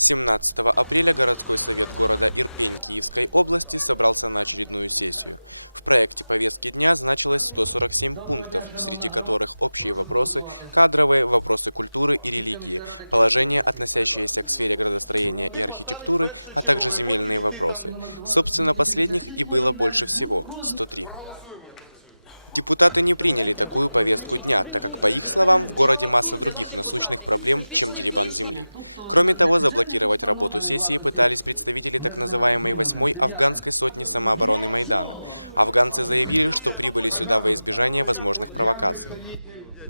17 апреля городской совет города Ирпень Киевской области собрался на очередную сессию. В проекте повестки дня значилось 147 пунктов, среди которых общие вопросы, кадровые, вопросы культуры и религии, положения, относящиеся к сфере градостроения и архитектуры, а также земельные вопросы. Собственно, последних и было больше всего – 103. Депутаты не приняли такую повестку дня, так как, по их словам, в городе масса других насущных проблем, чем деребан земли. Кроме того, заблокировать работу сессии пытались представители так называемой «восьмой афганской сотни самообороны Майдана. Афганцы заявили, что прибыли сюда во избежание возможных провокаций.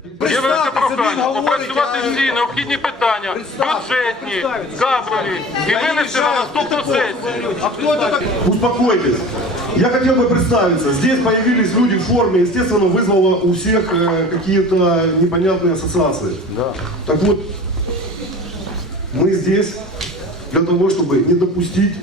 Є велике Представте собі, прохання говорить, опрацювати а- всі необхідні питання, Представте, бюджетні, представте. кадрові, і Я не винести на мешаю, наступну кто такой? сесію. А кто это так? Успокойтесь. Я хотел бы представиться. Здесь появились люди в форме, естественно, вызвало у всех э, какие-то непонятные ассоциации. Да. Так вот, мы здесь для того, чтобы не допустить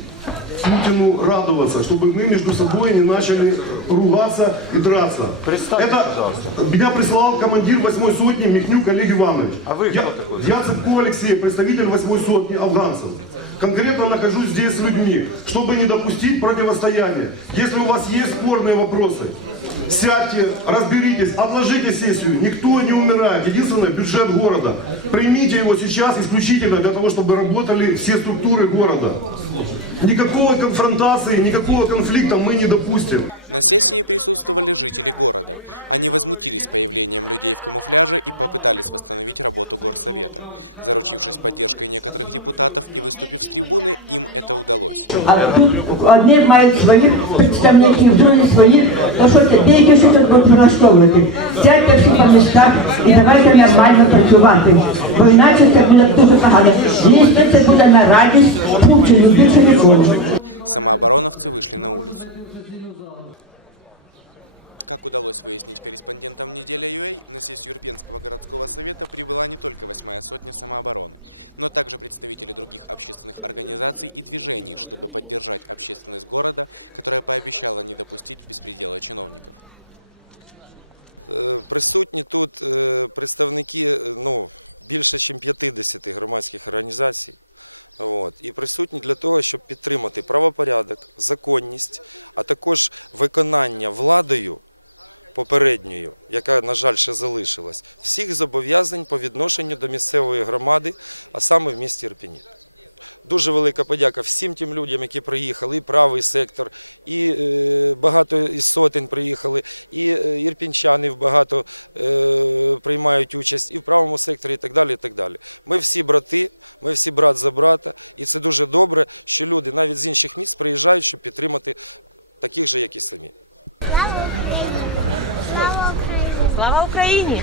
Путину радоваться, чтобы мы между собой не начали ругаться и драться. Представьтесь, Это пожалуйста. Меня прислал командир 8 сотни Михнюк Олег Иванович. А вы я, кто такой? Я Цыпко Алексей, представитель 8 сотни афганцев. Конкретно нахожусь здесь с людьми, чтобы не допустить противостояния. Если у вас есть спорные вопросы, сядьте, разберитесь, отложите сессию. Никто не умирает. Единственное, бюджет города. Примите его сейчас исключительно для того, чтобы работали все структуры города. Никакой конфронтации, никакого конфликта мы не допустим. На сессии присутствовали жители города. Они возмутились появлением людей в камуфляже и попытались восстановить работу горсовета. Заручившись поддержкой некоторых депутатов и выступив с трибуны, им это удалось. А тут одні мають своїх представників, другі своїх. То що це біги, що тут будуть влаштовувати? Сядьте всі по містах і давайте нормально працювати. Бо інакше це буде дуже погано. Місто це буде на радість Путіну, більше нікому. Самообороновцы вийшли на улицу. Как удалось выяснить корреспондентам «Неделя ЮА», на сессию Ирпенского городского совета прибыла не только восьмая сотня самообороны, но также представители других общественных организаций и движений, чтобы поддержать общественность города, которая пообещала не допустить беспредела чиновников. Е, Присутні тут е, представники е, ну, більше, ніж 50 громадських організацій. От, і присутні для того, щоб підтримати правопорядок, законність, а також виконання владою попередньою, яка, на жаль, ще залишилась, всіх зобов'язань по відношенню до місцевої громади, а саме в місті Ірпіні. Дуже велика подяка всім тим людям, які приїхали, і правий сектор, і е, багато із сотень приїхали, і е, ірпінчани багато е, приймають участь, і в правому секторі, і так далі. і так далі. Ми всі брати, ми всі брат за брата, і це дуже добре, що люди навіть з інших міст приїжджають, щоб підтримати таких же, як і самі. Слава Україні!